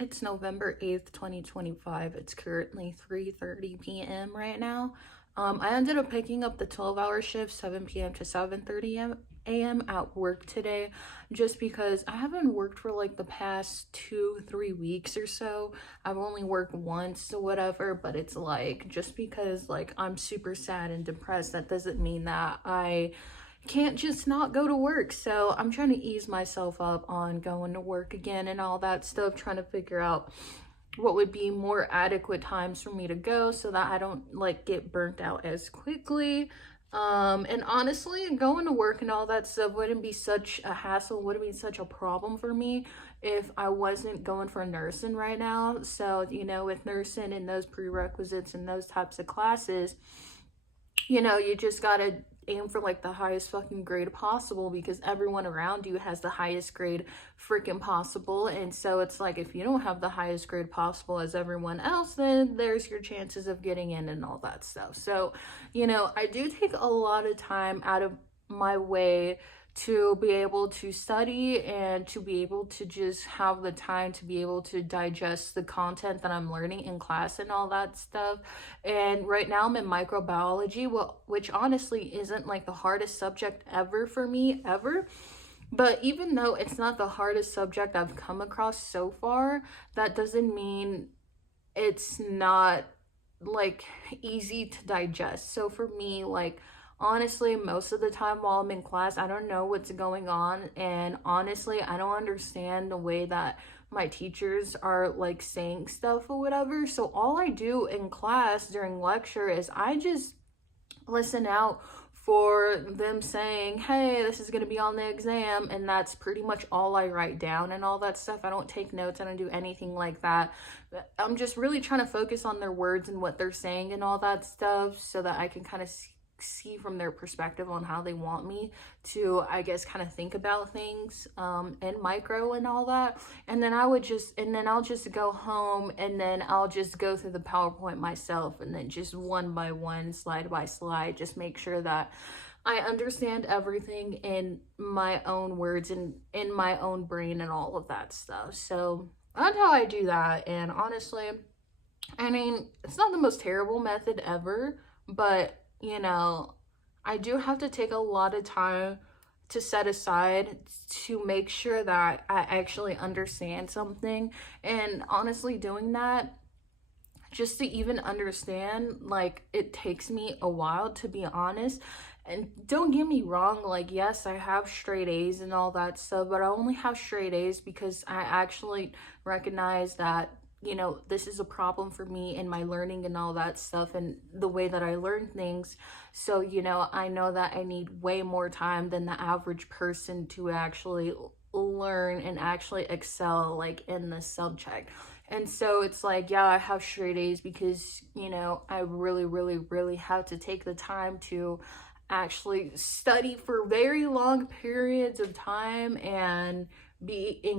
It's November 8th, 2025. It's currently 3:30 p.m. right now. I ended up picking up the 12-hour shift, 7 p.m. to 7:30 a.m. at work today, just because I haven't worked for like the past 2, 3 weeks or so. I've only worked once or whatever, but it's like just because like I'm super sad and depressed, that doesn't mean that I can't just not go to work. So I'm trying to ease myself up on going to work again and all that stuff, trying to figure out what would be more adequate times for me to go so that I don't like get burnt out as quickly. And honestly, going to work and all that stuff wouldn't be such a hassle, wouldn't be such a problem for me if I wasn't going for nursing right now. So, with nursing and those prerequisites and those types of classes, you just gotta aim for like the highest fucking grade possible, because everyone around you has the highest grade freaking possible. And so it's like, if you don't have the highest grade possible as everyone else, then there's your chances of getting in and all that stuff. So, I do take a lot of time out of my way to be able to study and to be able to just have the time to be able to digest the content that I'm learning in class and all that stuff. And right now I'm in microbiology, which honestly isn't like the hardest subject ever for me, ever. But even though it's not the hardest subject I've come across so far, that doesn't mean it's not like easy to digest. So for me, like, honestly, most of the time while I'm in class, I don't know what's going on. And honestly, I don't understand the way that my teachers are like saying stuff or whatever. So all I do in class during lecture is I just listen out for them saying, hey, this is going to be on the exam, and that's pretty much all I write down and all that stuff. I don't take notes, I don't do anything like that. I'm just really trying to focus on their words and what they're saying and all that stuff, so that I can kind of see from their perspective on how they want me to, I guess, kind of think about things, and micro and all that. And then I'll just go home, and then I'll just go through the PowerPoint myself, and then just one by one, slide by slide, just make sure that I understand everything in my own words and in my own brain and all of that stuff. So that's how I do that. And honestly, I mean, it's not the most terrible method ever, but I do have to take a lot of time to set aside to make sure that I actually understand something. And honestly, doing that, just to even understand, like, it takes me a while, to be honest. And don't get me wrong, like, yes, I have straight A's and all that stuff, but I only have straight A's because I actually recognize that this is a problem for me in my learning and all that stuff and the way that I learn things. So, I know that I need way more time than the average person to actually learn and actually excel like in the subject. And so it's like, yeah, I have straight A's because, I really, really, really have to take the time to actually study for very long periods of time and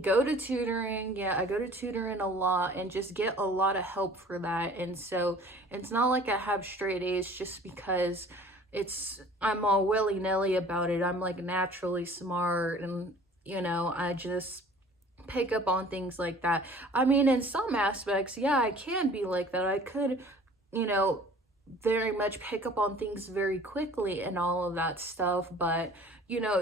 go to tutoring. Yeah, I go to tutoring a lot and just get a lot of help for that. And so it's not like I have straight A's just because I'm all willy-nilly about it. I'm like naturally smart, and I just pick up on things like that. I mean, in some aspects, yeah, I can be like that. I could, you know, very much pick up on things very quickly and all of that stuff. But,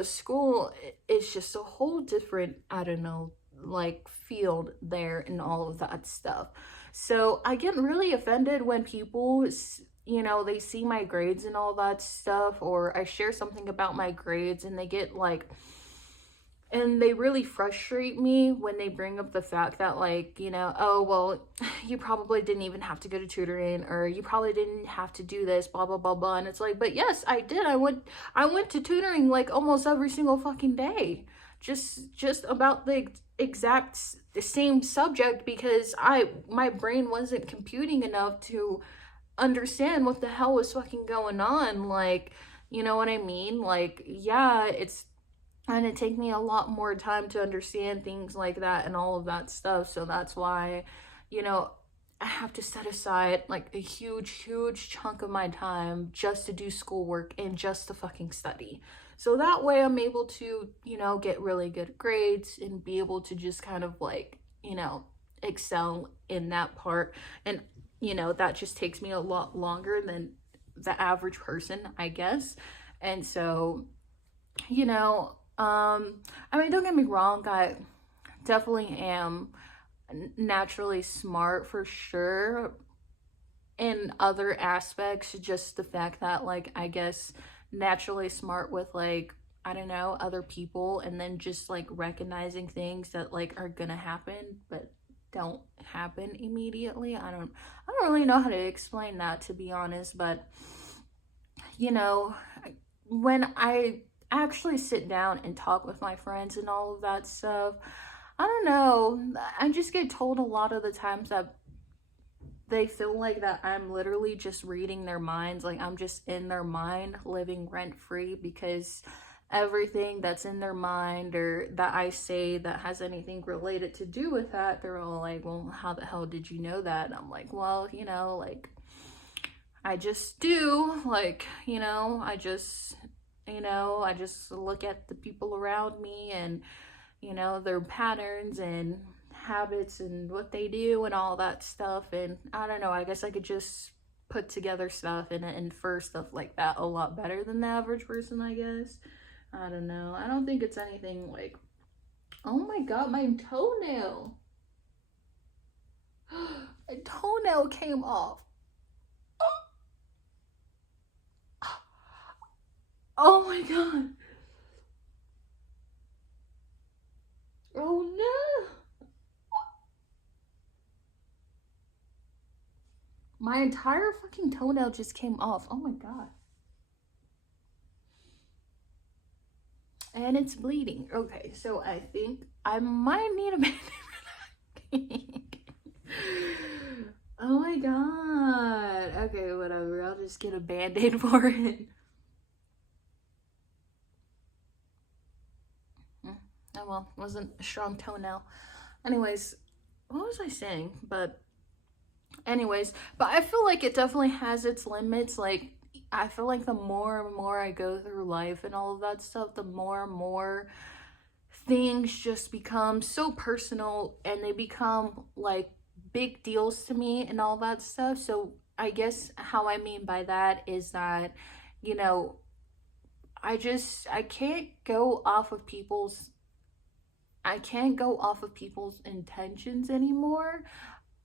school is just a whole different, I don't know, like field there and all of that stuff. So I get really offended when people, they see my grades and all that stuff, or I share something about my grades and they get like, and they really frustrate me when they bring up the fact that, like, oh, well, you probably didn't even have to go to tutoring, or you probably didn't have to do this, blah, blah, blah, blah. And it's like, but yes, I did. I went to tutoring like almost every single fucking day. Just about the the same subject, because my brain wasn't computing enough to understand what the hell was fucking going on. Like, you know what I mean? Like, yeah, it's and it take me a lot more time to understand things like that and all of that stuff. So that's why, I have to set aside like a huge chunk of my time just to do schoolwork and just to fucking study. So that way I'm able to, get really good grades and be able to just kind of like, excel in that part. And, you know, that just takes me a lot longer than the average person, I guess. And so, you know, I mean, don't get me wrong, I definitely am naturally smart for sure in other aspects, just the fact that, like, I guess naturally smart with, like, I don't know, other people, and then just like recognizing things that like are gonna happen but don't happen immediately. I don't really know how to explain that, to be honest. But you know, when I actually sit down and talk with my friends and all of that stuff, I don't know, I just get told a lot of the times that they feel like that I'm literally just reading their minds, like I'm just in their mind living rent free, because everything that's in their mind or that I say that has anything related to do with that, they're all like, well, how the hell did you know that? And I'm like, well, you know, like I just do, like, you know, I just look at the people around me and, you know, their patterns and habits and what they do and all that stuff. And I don't know, I guess I could just put together stuff and infer stuff like that a lot better than the average person, I guess. I don't know. I don't think it's anything like, oh my god, my toenail. My toenail came off. Oh my god. Oh no. My entire fucking toenail just came off. Oh my god. And it's bleeding. Okay, so I think I might need a band-aid. Oh my god. Okay, whatever. I'll just get a band-aid for it. Oh well, wasn't a strong toenail. Anyways, what was I saying? But I feel like it definitely has its limits. Like, I feel like the more and more I go through life and all of that stuff, the more and more things just become so personal and they become like big deals to me and all that stuff. So I guess how I mean by that is that, you know, I can't go off of people's intentions anymore.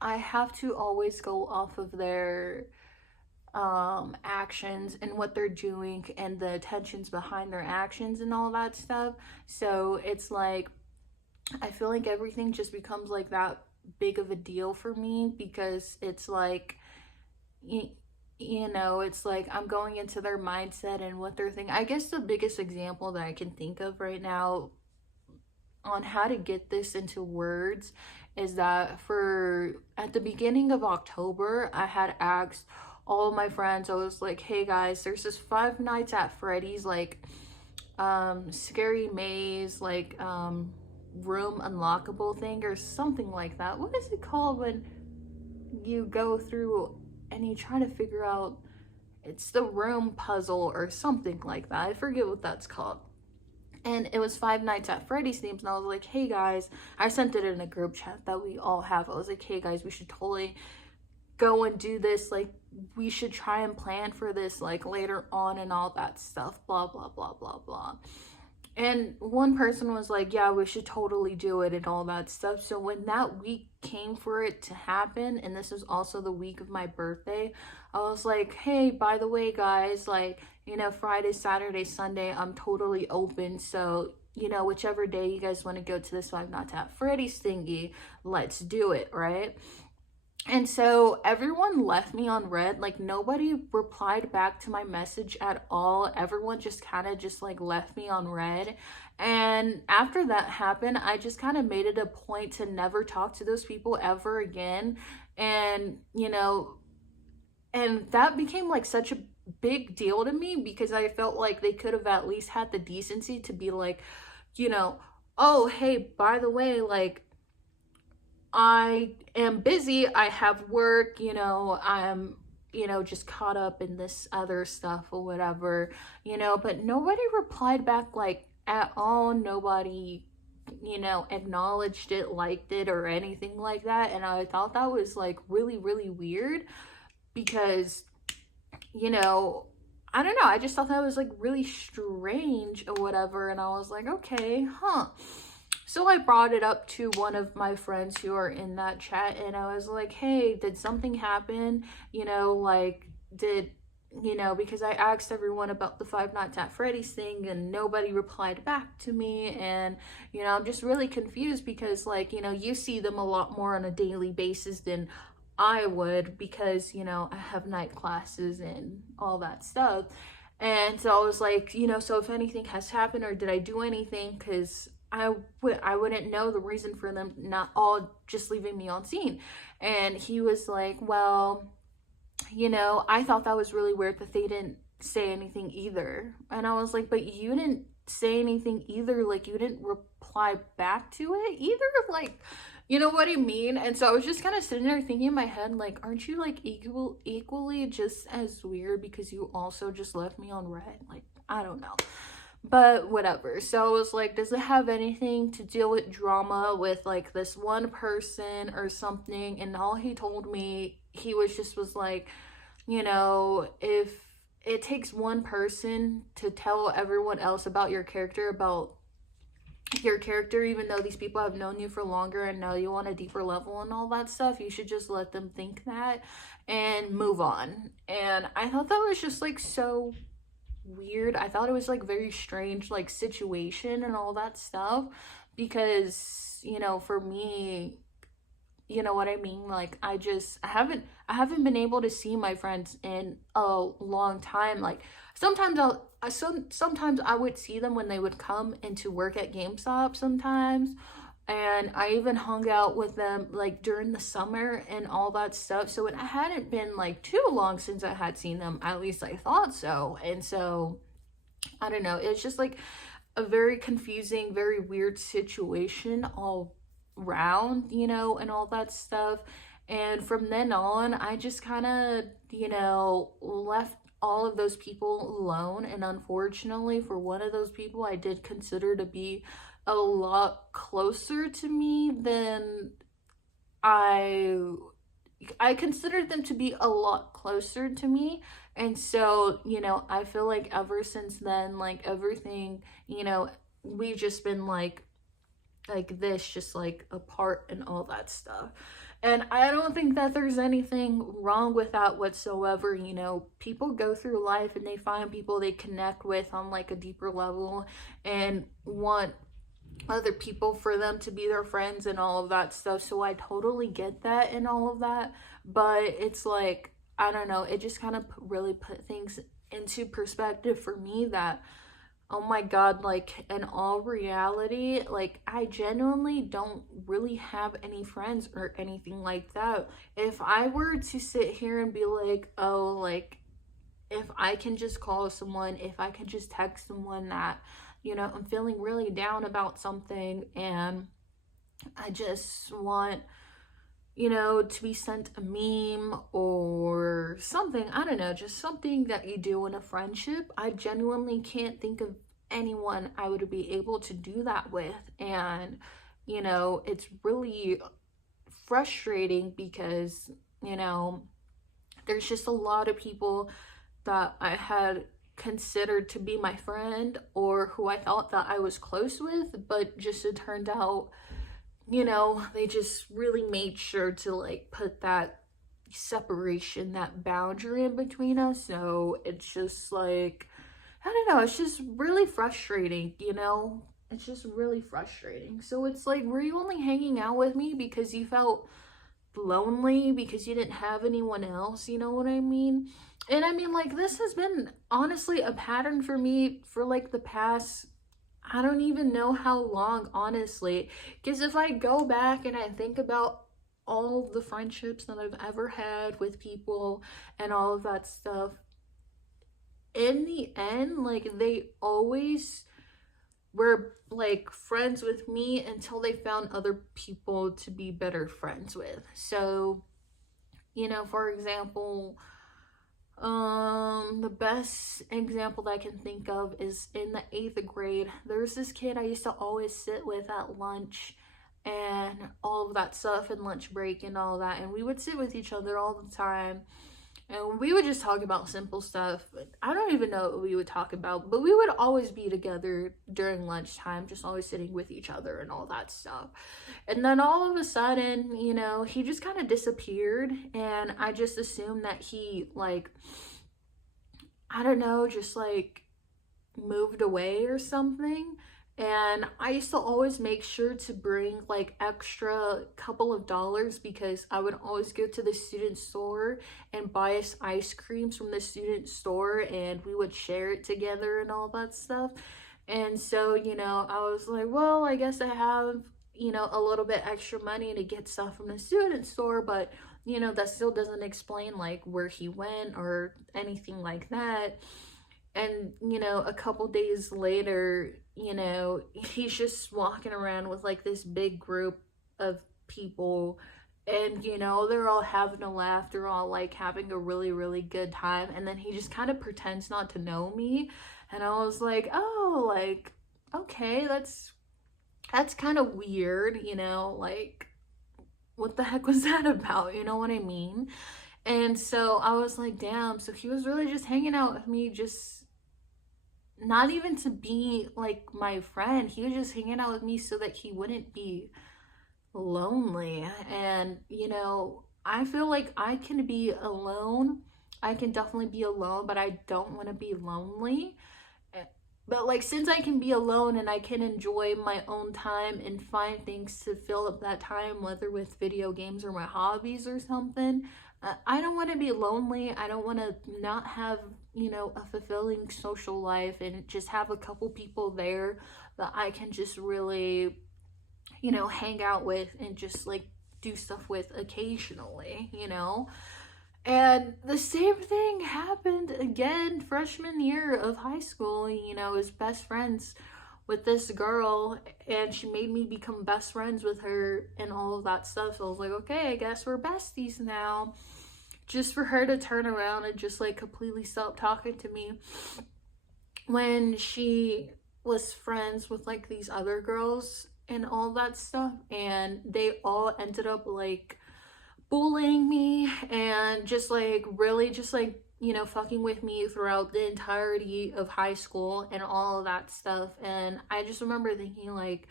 I have to always go off of their actions and what they're doing and the intentions behind their actions and all that stuff. So it's like I feel like everything just becomes like that big of a deal for me, because it's like you know, it's like I'm going into their mindset and what they're thinking. I guess the biggest example that I can think of right now on how to get this into words is that for at the beginning of October, I had asked all of my friends, I was like, hey guys, there's this Five Nights at Freddy's like scary maze, like room unlockable thing or something like that. What is it called when you go through and you try to figure out, it's the room puzzle or something like that. I forget what that's called. And it was Five Nights at Freddy's themes, and I was like, hey guys, I sent it in a group chat that we all have. I was like, hey guys, we should totally go and do this, like we should try and plan for this like later on and all that stuff, blah blah blah blah blah. And one person was like, yeah, we should totally do it and all that stuff. So when that week came for it to happen, and this was also the week of my birthday, I was like, hey, by the way, guys, like, you know, Friday, Saturday, Sunday, I'm totally open. So, you know, whichever day you guys want to go to this Five Nights at Freddy's thingy, let's do it, right? And so everyone left me on red. Like, nobody replied back to my message at all. Everyone just kind of just like left me on red. And after that happened, I just kind of made it a point to never talk to those people ever again. And, you know, and that became like such a big deal to me, because I felt like they could have at least had the decency to be like, you know, oh, hey, by the way, like, I am busy, I have work, you know, I'm, you know, just caught up in this other stuff or whatever, you know. But nobody replied back like at all. Nobody you know, acknowledged it, liked it, or anything like that. And I thought that was like really, really weird because, you know, I don't know, I just thought that was like really strange or whatever. And I was like, okay, huh. So I brought it up to one of my friends who are in that chat, and I was like, hey, did something happen? You know, like, did, you know, because I asked everyone about the Five Nights at Freddy's thing and nobody replied back to me. And, you know, I'm just really confused because, like, you know, you see them a lot more on a daily basis than I would because, you know, I have night classes and all that stuff. And so I was like, you know, so if anything has happened or did I do anything? Because I wouldn't know the reason for them not all just leaving me on scene. And he was like, well, you know, I thought that was really weird that they didn't say anything either. And I was like, but you didn't say anything either. Like, you didn't reply back to it either. Like, you know what I mean? And so I was just kind of sitting there thinking in my head, like, aren't you like equally just as weird because you also just left me on red? Like, I don't know. But whatever. So I was like, does it have anything to deal with drama with like this one person or something? And all he told me, he was like, you know, if it takes one person to tell everyone else about your character, even though these people have known you for longer and know you on a deeper level and all that stuff, you should just let them think that and move on. And I thought that was just like so weird. I thought it was like very strange, like, situation and all that stuff, because, you know, for me, you know what I mean, like, I haven't been able to see my friends in a long time. Like, sometimes I would see them when they would come into work at GameStop sometimes, and I even hung out with them like during the summer and all that stuff. So it hadn't been like too long since I had seen them, at least I thought so. And so I don't know, it's just like a very confusing, very weird situation all round, you know, and all that stuff. And from then on, I just kind of, you know, left all of those people alone. And unfortunately, for one of those people I did consider to be a lot closer to me than I considered them to be a lot closer to me. And so, you know, I feel like ever since then, like, everything, you know, we've just been like this, just like apart and all that stuff. And I don't think that there's anything wrong with that whatsoever. You know, people go through life and they find people they connect with on like a deeper level and want other people for them to be their friends and all of that stuff. So I totally get that and all of that. But it's like, I don't know, it just kind of really put things into perspective for me that, oh my god, like, in all reality, like, I genuinely don't really have any friends or anything like that. If I were to sit here and be like, oh, like, if I can just call someone, if I can just text someone that, you know, I'm feeling really down about something and I just want, you know, to be sent a meme or something, I don't know, just something that you do in a friendship, I genuinely can't think of anyone I would be able to do that with. And, you know, it's really frustrating because, you know, there's just a lot of people that I had considered to be my friend or who I thought that I was close with, but just it turned out, you know, they just really made sure to like put that separation, that boundary in between us. So it's just like, I don't know, it's just really frustrating, you know? It's just really frustrating. So it's like, were you only hanging out with me because you felt lonely because you didn't have anyone else? You know what I mean? And I mean, like, this has been honestly a pattern for me for like the past, I don't even know how long, honestly. Because if I go back and I think about all the friendships that I've ever had with people and all of that stuff, in the end, like, they always were like friends with me until they found other people to be better friends with. So, you know, for example, The best example that I can think of is in the 8th grade. There's this kid I used to always sit with at lunch and all of that stuff and lunch break and all that. And we would sit with each other all the time. And we would just talk about simple stuff. I don't even know what we would talk about, but we would always be together during lunchtime, just always sitting with each other and all that stuff. And then all of a sudden, you know, he just kind of disappeared. And I just assumed that he, like, I don't know, just like moved away or something. And I used to always make sure to bring like extra couple of dollars because I would always go to the student store and buy us ice creams from the student store and we would share it together and all that stuff. And so, you know, I was like, well, I guess I have, you know, a little bit extra money to get stuff from the student store, but you know, that still doesn't explain like where he went or anything like that. And you know, a couple days later, you know, he's just walking around with like this big group of people, and you know, they're all having a laugh, they're all like having a really, really good time, and then he just kind of pretends not to know me. And I was like, oh, like, okay, that's kind of weird, you know, like, what the heck was that about, you know what I mean? And so I was like, damn, so he was really just hanging out with me, just not even to be like my friend. He was just hanging out with me so that he wouldn't be lonely. And you know, I feel like I can be alone. I can definitely be alone, but I don't want to be lonely. But like, since I can be alone and I can enjoy my own time and find things to fill up that time, whether with video games or my hobbies or something, I don't want to be lonely. I don't want to not have, you know, a fulfilling social life and just have a couple people there that I can just really, you know, hang out with and just like do stuff with occasionally, you know? And the same thing happened again freshman year of high school. You know, I was best friends with this girl and she made me become best friends with her and all of that stuff. So I was like, okay, I guess we're besties now. Just for her to turn around and just like completely stop talking to me when she was friends with like these other girls and all that stuff. And they all ended up like bullying me and just like really just like, you know, fucking with me throughout the entirety of high school and all of that stuff. And I just remember thinking like,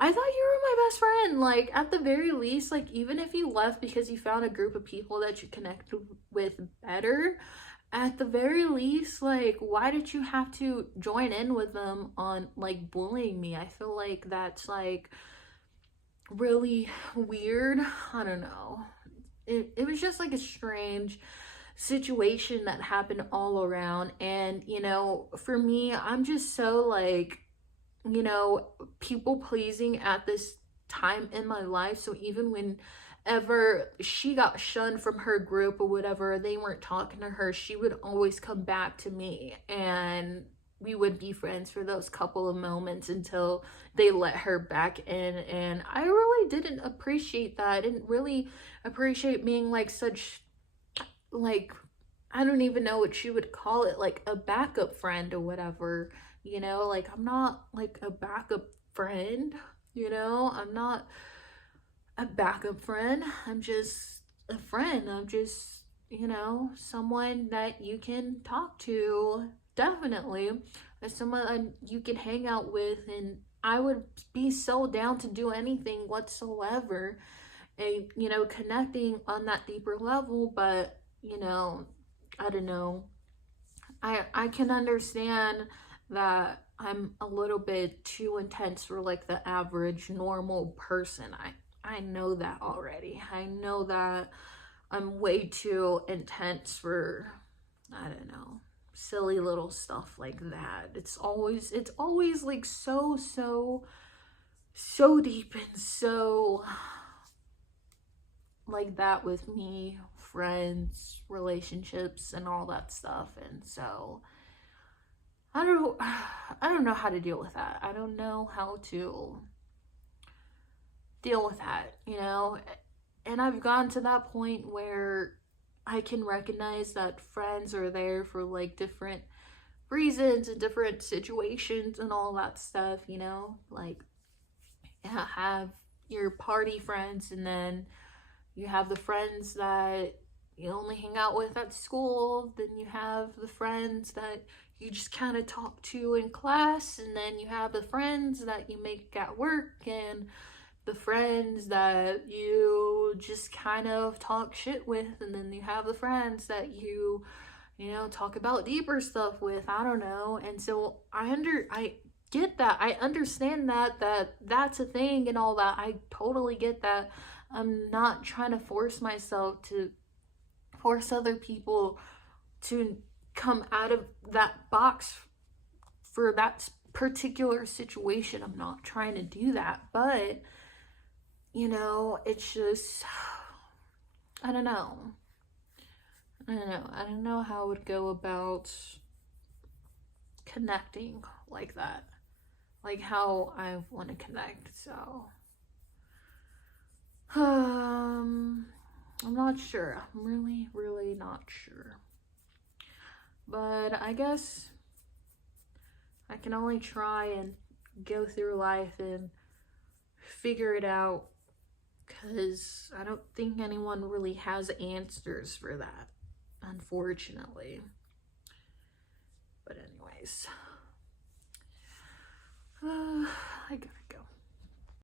I thought you were my best friend. Like, at the very least, like, even if you left because you found a group of people that you connected with better, at the very least, like, why did you have to join in with them on like bullying me? I feel like that's like really weird. I don't know. It was just like a strange situation that happened all around. And you know, for me, I'm just so like, you know, people pleasing at this time in my life. So even whenever she got shunned from her group or whatever, they weren't talking to her, she would always come back to me and we would be friends for those couple of moments until they let her back in. And I really didn't appreciate that. I didn't really appreciate being like such, like, I don't even know what you would call it, like a backup friend or whatever, you know? Like, I'm not like a backup friend, you know? I'm not a backup friend. I'm just a friend. I'm just, you know, someone that you can talk to, definitely. As someone you can hang out with, and I would be so down to do anything whatsoever, and, you know, connecting on that deeper level. But, you know, I don't know. I can understand that I'm a little bit too intense for like the average normal person. I know that already. I know that I'm way too intense for, I don't know, silly little stuff like that. It's always like so deep and so like that with me, friends, relationships, and all that stuff. And so I don't know how to deal with that. I don't know how to deal with that, you know? And I've gotten to that point where I can recognize that friends are there for like different reasons and different situations and all that stuff, you know? Like, have your party friends, and then you have the friends that you only hang out with at school, then you have the friends that you just kind of talk to in class, and then you have the friends that you make at work, and the friends that you just kind of talk shit with, and then you have the friends that you know, talk about deeper stuff with. I don't know. And so I get that. I understand that's a thing and all that. I totally get that. I'm not trying to force myself to force other people to come out of that box for that particular situation. I'm not trying to do that, but you know, it's just, I don't know. I don't know how I would go about connecting like that. Like how I want to connect. So I'm not sure. I'm really not sure. But I guess I can only try and go through life and figure it out, because I don't think anyone really has answers for that, unfortunately. But anyways, I gotta